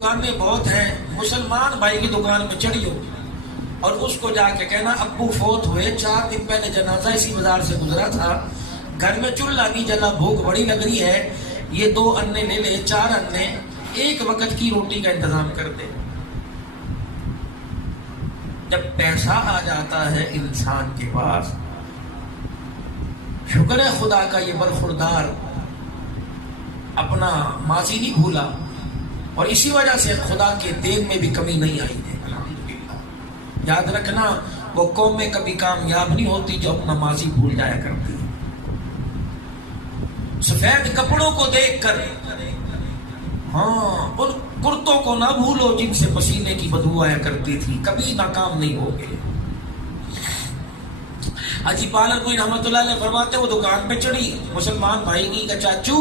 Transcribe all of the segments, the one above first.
दुकानें बहुत हैं, मुसलमान भाई की दुकान में चढ़ी हो और उसको जाके कहना अब्बू फौत हुए, 4 दिन पहले जनाजा इसी बाजार से गुजरा था, घर में चूल्हा नहीं जला, भूख बड़ी लग रही है, ये 2 अन्ने ले ले, 4 अन्ने, 1 वक्त की रोटी का इंतजाम कर दे। जब पैसा आ जाता है इंसान के पास, शुक्र है खुदा का ये बरखुरदार अपना माजी नहीं भूला और इसी वजह से खुदा के देन में भी कमी नहीं आई है। अल्हम्दुलिल्लाह। याद रखना, वो कौमें कभी कामयाब नहीं होती जो अपना माजी भूल जाया करती है। सफेद कपड़ों को देखकर, हाँ, उन कुर्तों को ना भूलो जिनसे पसीने की बदबू आया करती थी, कभी नाकाम नहीं होगे। हाजी पालन कोई रहमतुल्लाह अलैह फरमाते, वो दुकान पे चढ़ी, मुसलमान भाई की का चाचू,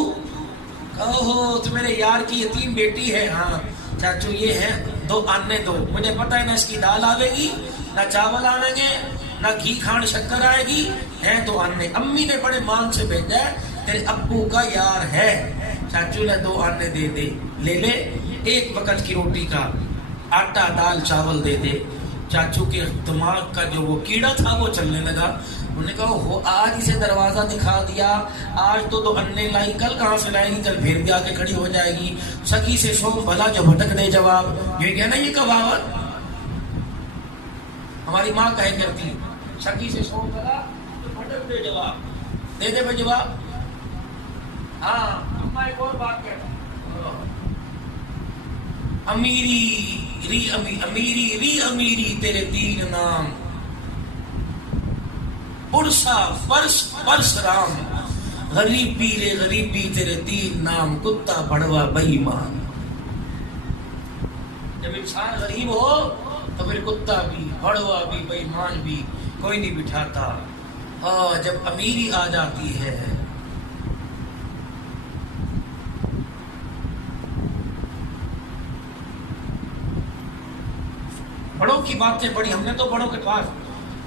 ओहो तो मेरे यार की यतीम बेटी है, हाँ चाचू ये है, 2 अन्ने दो, मुझे पता है ना इसकी दाल आवेगी, ना चावल आवेंगे, ना घी खांड शक्कर आएगी, है 2 अन्ने। अम्मी ने बड़े मान से भेजा है, तेरे अब्बू का यार है, चाचू ने 2 अन्ने दे दे, ले ले, 1 वक्त की रोटी का आटा दाल चावल दे दे। चाचू के दिमाग का जो वो कीड़ा था वो चलने लगा। उन्होंने कहा हो आज इसे दरवाजा दिखा दिया, आज तो 2 अन्ने लाई, कल कहाँ से लाएगी, कल फिर भी आके खड़ी हो जाएगी। सखी से शो भला जो भटक दे जवाब, ये क्या ना ये कहावत हमारी माँ कहे करती, सखी से शो भला जो भटक दे जवाब, दे दे भाई जवाब। हाँ अम्मा एक और बात कहता, अमीरी तेरे 3 नाम, पुरसा फर्श राम, गरीबी रे गरीबी तेरे 3 नाम, कुत्ता बड़वा बेईमान। जब इंसान गरीब हो तो फिर कुत्ता भी, बड़वा भी, बेईमान भी कोई नहीं बिठाता। और जब अमीरी आ जाती है, बड़ों की बातें बड़ी, हमने तो बड़ों के पास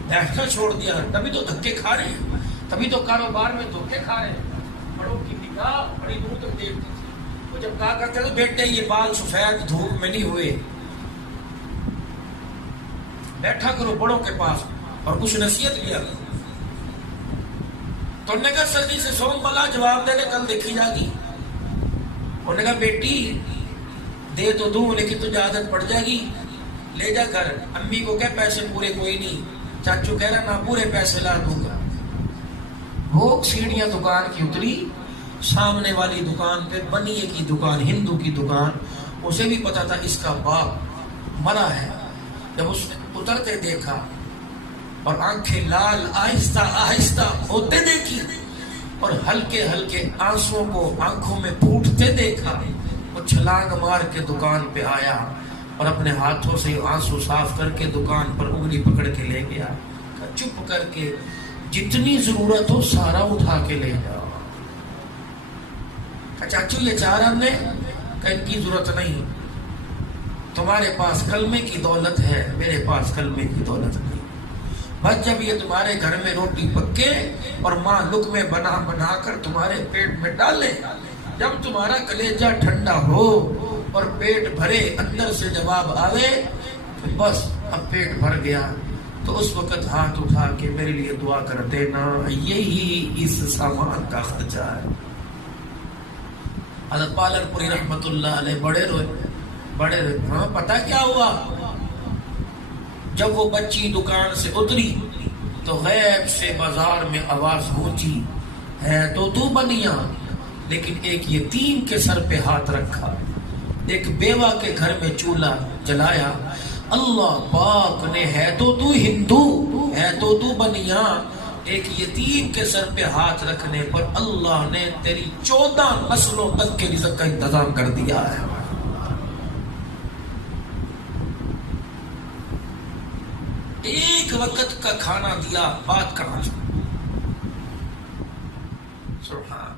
बैठना छोड़ दिया, तभी तो धक्के खा रहे हैं, तभी तो कारोबार में धोखे खा रहे हैं। बड़ों की निगाह बड़ी दूर तक देखती थी। वो जब कहा करते थे बेटे ये बाल सफेद धूप में नहीं हुए, बैठा करो बड़ों के पास और कुछ नसीहत लिया। तो उन्होंने कहा सर जी से सोम भला जवाब दे दे, कल देखी जाएगी। उन्होंने कहा बेटी दे तो दूं लेकिन तुझे आदत पड़ जाएगी, ले जा घर। अम्मी को कह पैसे पूरे कोई नहीं, चाचू कह रहा ना पूरे पैसे ला दूंगा। वो सीढ़ियां दुकान की उतरी, सामने वाली दुकान पे बनिए की दुकान, हिंदू की दुकान, उसे भी पता था इसका बाप मरा है। जब उसने उतरते देखा और आंखें लाल आहिस्ता आहिस्ता होते देखी और हल्के हल्के आंसुओं को आंखों में फूटते देखा, वो छलांग मार के दुकान पे आया और अपने हाथों से आंसू साफ करके दुकान पर उंगली पकड़ के ले गया। चुप करके जितनी जरूरत हो सारा उठा के ले जाओ। चाचू ये 4 अन्ने, इनकी जरूरत नहीं, तुम्हारे पास कलमे की दौलत है, मेरे पास कलमे की दौलत नहीं। बस जब ये तुम्हारे घर में रोटी पके और माँ लुक़मे बना बना कर तुम्हारे पेट में डाले, जब तुम्हारा कलेजा ठंडा हो और पेट भरे, अंदर से जवाब आवे तो बस अब पेट भर गया, तो उस वक्त हाथ उठा के मेरे लिए दुआ कर देना, यही इस सामान का खर्चा है। हज़रत पालनपुरी रहमतुल्लाह अलैह बड़े रोए। हाँ पता क्या हुआ, जब वो बच्ची दुकान से उतरी तो गैब से बाजार में आवाज गूंजी, है तो तू बनिया, लेकिन एक यतीम के सर पे हाथ रखा, एक बेवा के घर में चूल्हा जलाया। अल्लाह पाक ने है तो तू हिंदू, है तो तू बनिया, एक यतीम के सर पे हाथ रखने पर अल्लाह ने तेरी 14 नस्लों तक के रिज़्क़ का इंतजाम कर दिया है। एक वक्त का खाना दिया, बात कहां से? सुभान